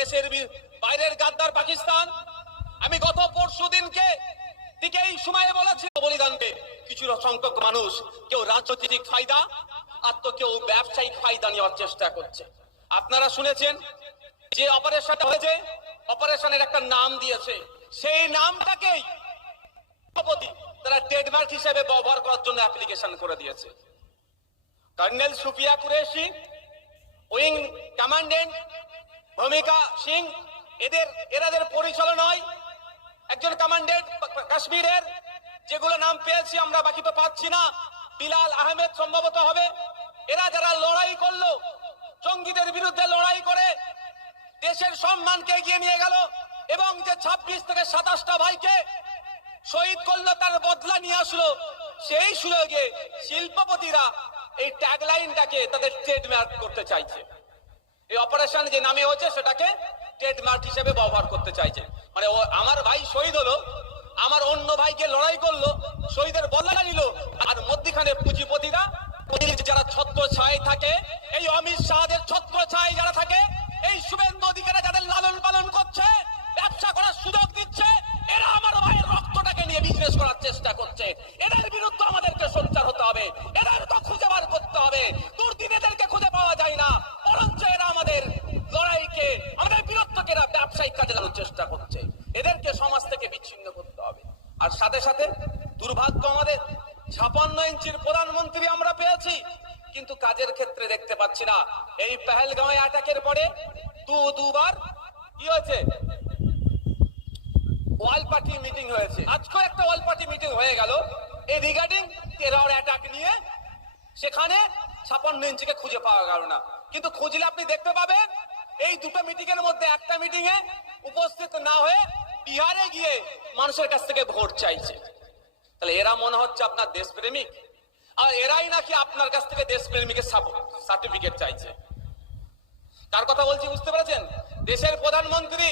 দেশের বাইরের গাদ্দার পাকিস্তান। আমি গত পরশুদিনকে দিকে এই সময়ে বলেছি, বলিদানকে কিছু সংখ্যক মানুষ কেউ রাজনৈতিক ফায়দা আর তো কেউ ব্যবসায়িক ফায়দা নেওয়ার চেষ্টা করছে। আপনারা শুনেছেন যে অপারেশনটা হয়েছে, অপারেশনের একটা নাম দিয়েছে, সেই নামটাকেই তারা ট্রেডমার্ক হিসেবে ব্যবহার করার জন্য অ্যাপ্লিকেশন করে দিয়েছে। Colonel Sufia Qureshi, wing commandant ভূমিকা সিং, এদের পরিচালনায় একজন কমান্ডেন্ট কাশ্মীরের, যেগুলো নাম পেয়েছি আমরা, বাকি তো পাচ্ছি না, বিলাল আহমেদ সম্ভবত হবে। এরা যারা লড়াই করলো, জঙ্গিদের বিরুদ্ধে লড়াই করে দেশের সম্মানকে এগিয়ে নিয়ে গেল এবং যে 26 থেকে 27টা ভাইকে শহীদ করলো, তার বদলা নিয়ে আসলো, সেই সুযোগে শিল্পপতিরা এই ট্যাগলাইনটাকে তাদের ট্রেডমার্ক করতে চাইছে। এই অপারেশন যে নামে হচ্ছে সেটাকে ট্রেডমার্ক হিসেবে ব্যবহার করতে চাইছে। মানে আমার ভাই শহীদ হলো, আমার অন্য ভাইকে লড়াই করলো, শহীদের বদলা নিল, আর মধ্যখানে পুঁজিপতিরা, যারা ছত্র ছায় থাকে, এই অমিত শাহদের ছত্র ছায় যারা থাকে, এই শুভেন্দু অধিকারী যাদের লালন পালন করছে, ব্যবসা করার সুযোগ দিচ্ছে, এরা আমার ভাইয়ের রক্তটাকে নিয়ে বিজনেস করার চেষ্টা করছে। এদের বিরুদ্ধে আমাদেরকে সোচ্চার হতে হবে, এদের তো খুঁজে বার করতে হবে। দুর্দিন এদেরকে খুঁজে পাওয়া যায় না, বরঞ্চ এরা আমাদের লড়াইকে, আমাদের বীরত্বকে এরা ব্যবসায়িক কাজে লাগানোর চেষ্টা করছে। এদেরকে সমাজ থেকে বিচ্ছিন্ন করতে হবে। আর সাথে সাথে দুর্ভাগ্য, আমাদের 56 ইঞ্চির প্রধানমন্ত্রী আমরা পেয়েছি, কিন্তু কাজের ক্ষেত্রে দেখতে পাচ্ছি না। এই পেহেলগাঁওয়ে অ্যাটাকের পরে দুবার কি হয়েছে, ওয়াল পার্টি মিটিং হয়েছে। আজকেও একটা ওয়াল পার্টি মিটিং হয়ে গেল এই রিগার্ডিং টেরর অ্যাটাক নিয়ে। সেখানে 56 ইঞ্চিকে খুঁজে পাওয়া গেল না, কিন্তু খুঁজলে আপনি দেখতে পাবেন এই দুটো মিটিং এর মধ্যে একটা মিটিং এ উপস্থিত না হয়ে বিহারে গিয়ে মানুষের কাছ থেকে ভোট চাইছে। তাহলে এরা মনে হচ্ছে আপনার দেশপ্রেমিক, আর এরাই নাকি আপনার কাছ থেকে দেশপ্রেমিকের সার্টিফিকেট চাইছে। কার কথা বলছি বুঝতে পেরেছেন? দেশের প্রধানমন্ত্রী